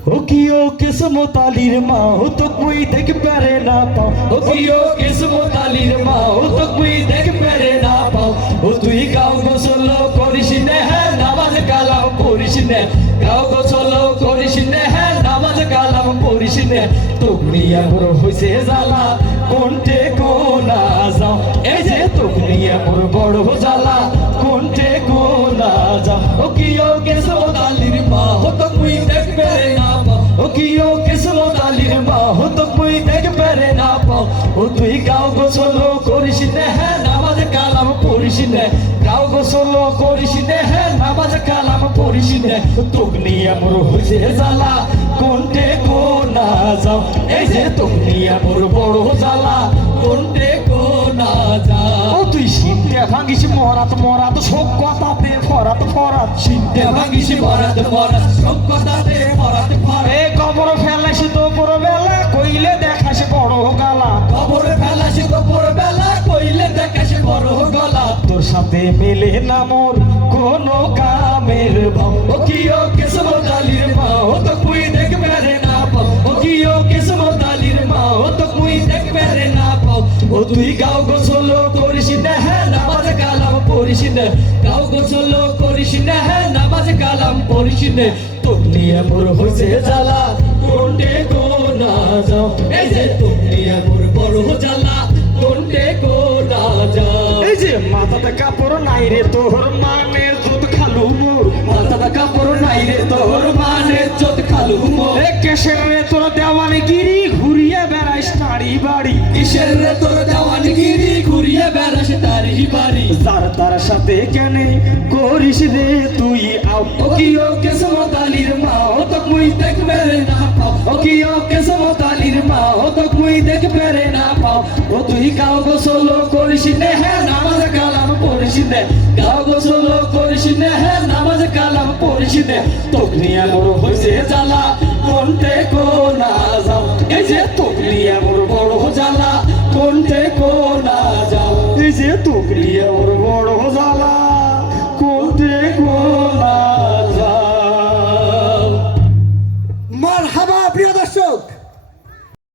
ओ कियो किस्मत आलिर माँ हो तो कोई देख पैरे ना पाओ ओ कियो किस्मत आलिर माँ हो तो कोई देख पैरे ना पाओ ओ तुई गाँव गोसल करिस ने है नामाज कालाम पढ़िस ने गाँव गोसल करिस ने है नामाज कालाम पढ़िस ने तुगनिया मोर हইছে জ্বালা কোনটে কোনা যাও এই যে তুগনিয়া মোর বড় জ্বালা কোনটে কোনা যাও ও কিও কিসমত আলির মা हो तो कोई देख पैरे ना पाओ ओ कियो किस्मत आलिर माँ हो तो कोई देख पैरे ना पाओ ओ तुई गाँव गोसल करिस ने है नामाज कालाम पढ़िस ने गाँव गोसल करिस ने है नामाज कालाम पढ़िस ने तुगनिया मोर हইছে জ্বালা কোনটে কোনা যাও এই যে তুগনিয়া মোর বড় জ্বালা কোনটে কোনা যাও ও তুই সিনতে ভাঙিস মরাত মরাত সব কথাতে ফরাত ফরাত সিনতে ভাঙিস মরাত মরাত সব কথাতে ফরাত ফরাত এ কবর ফেলাস তো পর বেলা কইলে দেখাস বড় গালা কবর ফেলাস তো পর বেলা কইলে দেখাস বড় গলা তোর সাথে মেলে না মোর কোন কামের ভাব ও কিও কিসমত আলির মা ও তো কোই দেখ পেরে না পাও ও কিও কিসমত আলির মা ও তো কোই দেখ পেরে না পাও ও তুই গাও গোসল করিস না হ্যাঁ নামাজ কালাম পড়িস না গাও গোসল করিস না হ্যাঁ নামাজ কালাম পড়িস না তুগনিয়া মোর হইছে জ্বালা কোনটে কোনা যাও এই যে তুগনিয়া মোর বড় জ্বালা কোনটে কোনা যাও এই যে মাথাতে কাপড় নাই রে তোর মানের দুধ খালু মোর মাথাতে কাপড় নাই রে তোর মানের দুধ খালু মোর এ কেশের রে তোর দেওয়ানগিরি ঘুরিয়ে বেড়াইস তারি বাড়ি কিসের রে তোর দেওয়ানগিরি ঘুরিয়ে বেড়াইস তারি বাড়ি তার সাথে কেনে করিস রে তুই আও ও কিও কিসমত আলির মা ও তো কোই দেখ পেরে না পাও ও কিও কিসমত আলির মা ও তো কোই দেখ পেরে না পাও ও তুই গাও গোসল করিস নে হ্যাঁ নামাজ কালাম পড়িস নে গাও গোসল করিস নে হ্যাঁ নামাজ কালাম পড়িস নে তুগনিয়া মোর হইছে জ্বালা কোনটে কোনা যাও এই যে তুগনিয়া মোর বড় জ্বালা কোনটে কোনা যাও এই যে তুগনিয়া মোর